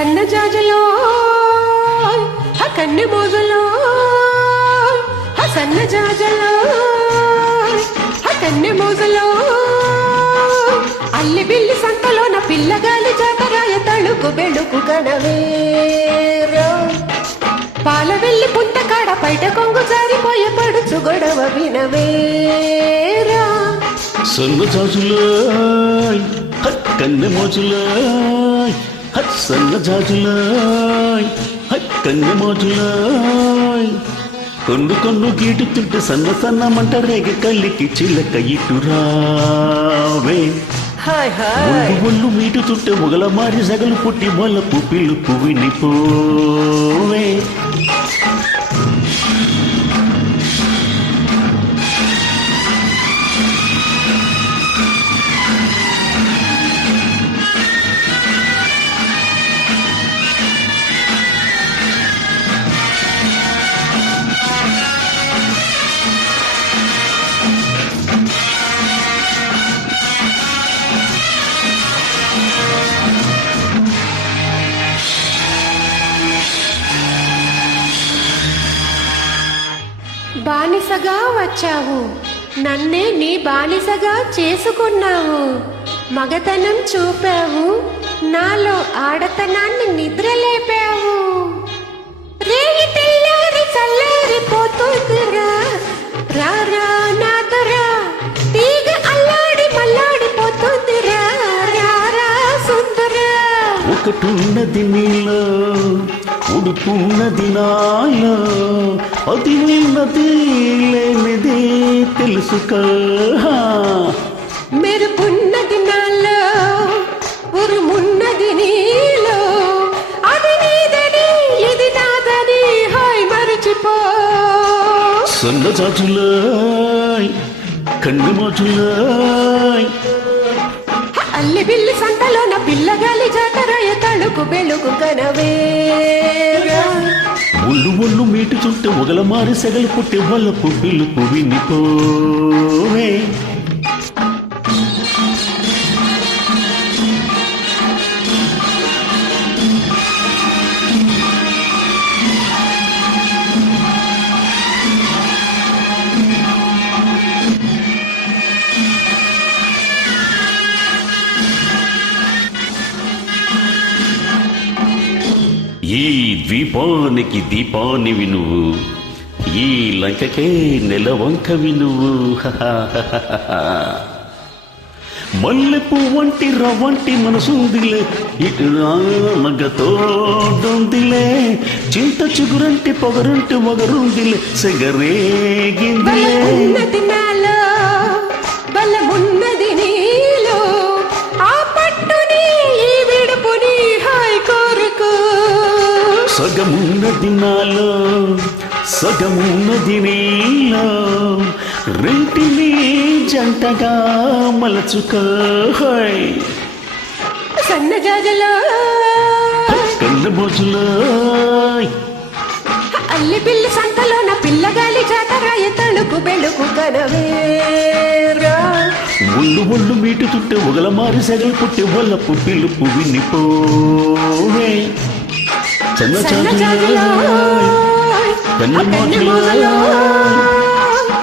సన్న జాజలో కన్నె మోజలో సన్న జాజలో కన్నె మోజలో అల్లి బిల్లి సంతలో నా పిల్లగాలి జాతరాయ తళుకు బెళుకు గడవేరా పాల వెళ్ళి పుంత కాడ బయట కొంగు జారిపోయే పడుచు గొడవ వినవేరా సన్న జాజులో కన్నె మోజులో సన్న జాజులో కన్నె మోజులో కొండు గీటుతుంటే సన్న సన్న మంట రేగ కల్లికి చిలక ఇటురావే ఒళ్ళు మీటుతుంటే మొగల మారి సగలు పుట్టి మొలపు పిలుపు వినిపోవే బానిసగా వచ్చావు నన్నే నీ బానిసగా చేసుకున్నావు మగతనం చూపావు నాలో ఆడతనాన్ని నిద్రలేపావు రేయి తెల్లారి చల్లారిపోతుందిరా రారా నాదరా తీగ అల్లాడి మల్లాడిపోతుందిరా రారా సుందరా ఒకటున్నది నీలో ఉడుకున్నది నాలో అది ఉన్నది లేనిది తెలుసుకో మెరుపున్నది నాలో ఉరుమున్నది నీలో అది నీదని ఇది నాదని హాయ్ మరచిపో సన్న జాజులో కన్ను మోజులో అల్లి బిల్లి సంతలో నా పిల్లగాలి జాతరాయ తళుకు బెళుకు కనవేరా ఒళ్ళు మీటు చుట్టూ మొగల మారి సెగలు పుట్టి వల్లపు పిలుపు వినిపోవే ఈ ద్వీపానికి దీపానివి నువ్వు ఈ లంకకే నెలవంకవి నువ్వు మల్లెపు వంటి రవంటి మనసుందిలే ఇటు మగతోడుందిలే చింత చిగురంటి పొగరంటి మొగరుందిలే సెగరేగిందిలే బలమున్నది నీలో ఆ పట్టుని ఈ విడుపుని హాయ్ కోరుకో సగమున్నది నాలో సగమున్నది నీలో రెంటిని జంటగా మలచుకో సన్న జాజలో కన్న మోజులో అల్లి పిల్లి సంతలో నా పిల్లగాలి జాతరాయ తళుకు బెళుకు కనవేరా ఒళ్ళు మీటుతుంటే ఒగల మారి సెగలు పుట్టి వల్లపు పిలుపు వినిపోవే సన్న జాజులో కన్న మోజులో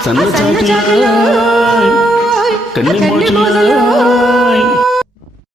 సన్న జాజులో కన్న మోజులో